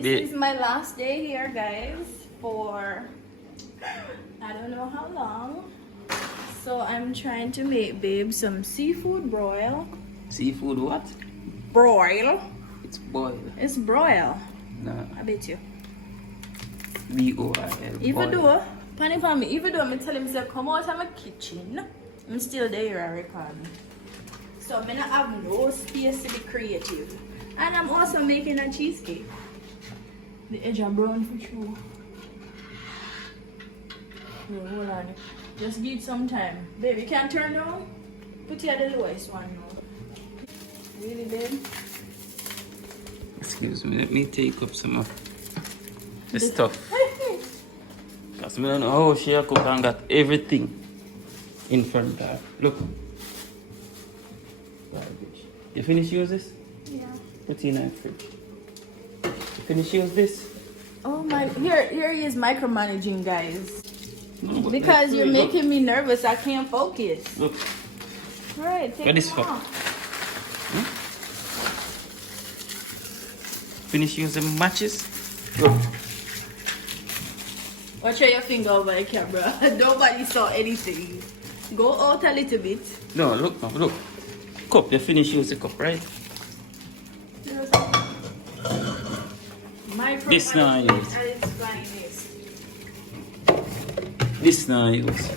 This is my last day here, guys, for I don't know how long. So I'm trying to make babe some seafood broil. Seafood what? Broil. It's boil. It's broil. No. I bet you. B-O-I-L. Even though, funny for me, even though I tell him to come out of my kitchen, I'm still there recording. So I don't have no space to be creative. And I'm also making a cheesecake. The edge are brown for sure. No, hold on. Just give it some time. Baby, you can't turn down? Put it at the lowest one now. Really, babe? Excuse me, let me take up some of the stuff. Because I don't know how she cook and got everything in front of her. Look. Garbage. You finish use this? Yeah. Put it in the fridge. You finish use this? Oh my, here he is micromanaging, guys. No, Because you're making me nervous, I can't focus. Look. Alright, take What is them for? off. Finish using matches? Look. Watch your finger over the camera. Nobody saw anything. Go out a little bit. No, look, no, look. Cup, you finish using cup, right? This now I use. At its finest. This now I use.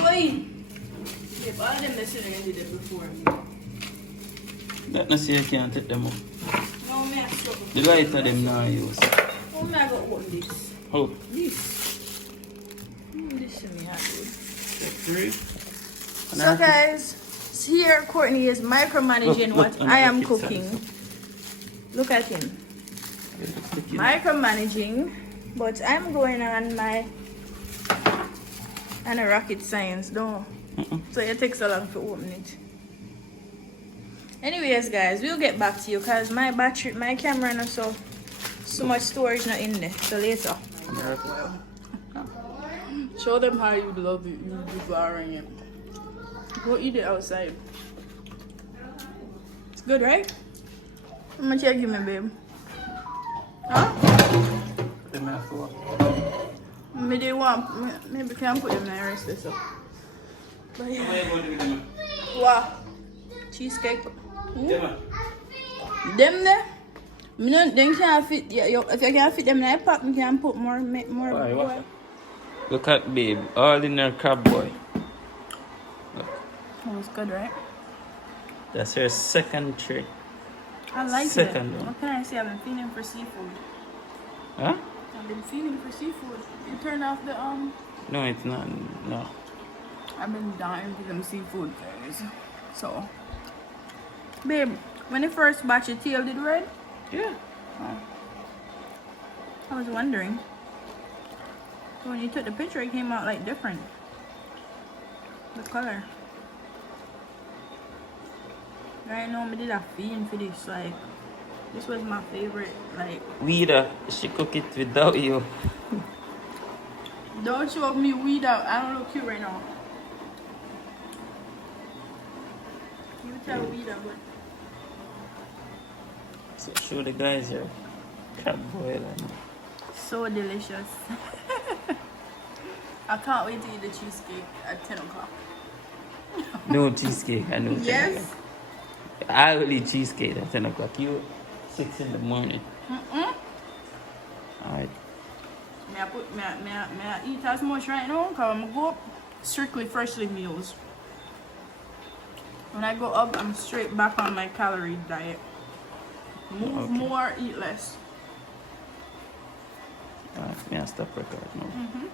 Oi! Yeah, but all them messing did it before me. That not say you can't take them up. No, me I struggle. The lighter them now I use. Oh, me I got open this. How? This. This to me, I do. Three. So guys, here Courtney is micromanaging what I am cooking. Look at him. Micromanaging, but I'm going on my a rocket science, no. So it takes so long to open it. Anyways, guys, we'll get back to you because my camera and so much storage not in there. So later. Show them how you love it. You devouring it. Go eat it outside. It's good, right? How much you give me, babe? Huh? Maybe they want. Maybe can put them in the rest of stuff. But yeah. What? Cheesecake. Them there? Me no, them can't fit. Yeah, if you can't fit them in a pack, you can put more. Why? Look at babe, all in her crab boy. Look. Oh, it's good, right? That's her second tray. I like Second it. one. What can I say? I've been feeling for seafood. Huh? I've been feeling for seafood. You turn off the No, it's not. No. I've been dying for some seafood, guys. So, babe, when the first batch of tail did red? Yeah. Oh. I was wondering. So when you took the picture, it came out like different. The color. Right now, I did a fiend for this. Like, this was my favorite. Like, Weeda, she cook it without you. don't show me weed out. I don't look cute right now. You tell weed out, but. So show the guys your crab boil and So delicious. I can't wait to eat the cheesecake at 10 o'clock. no cheesecake. I know. Yes. I will eat cheesecake at 10 o'clock. You 6 in the morning. Alright. May I eat as much right now? Because I'm going to go up strictly freshly meals. When I go up, I'm straight back on my calorie diet. Move more, eat less. Alright, may I stop recording now?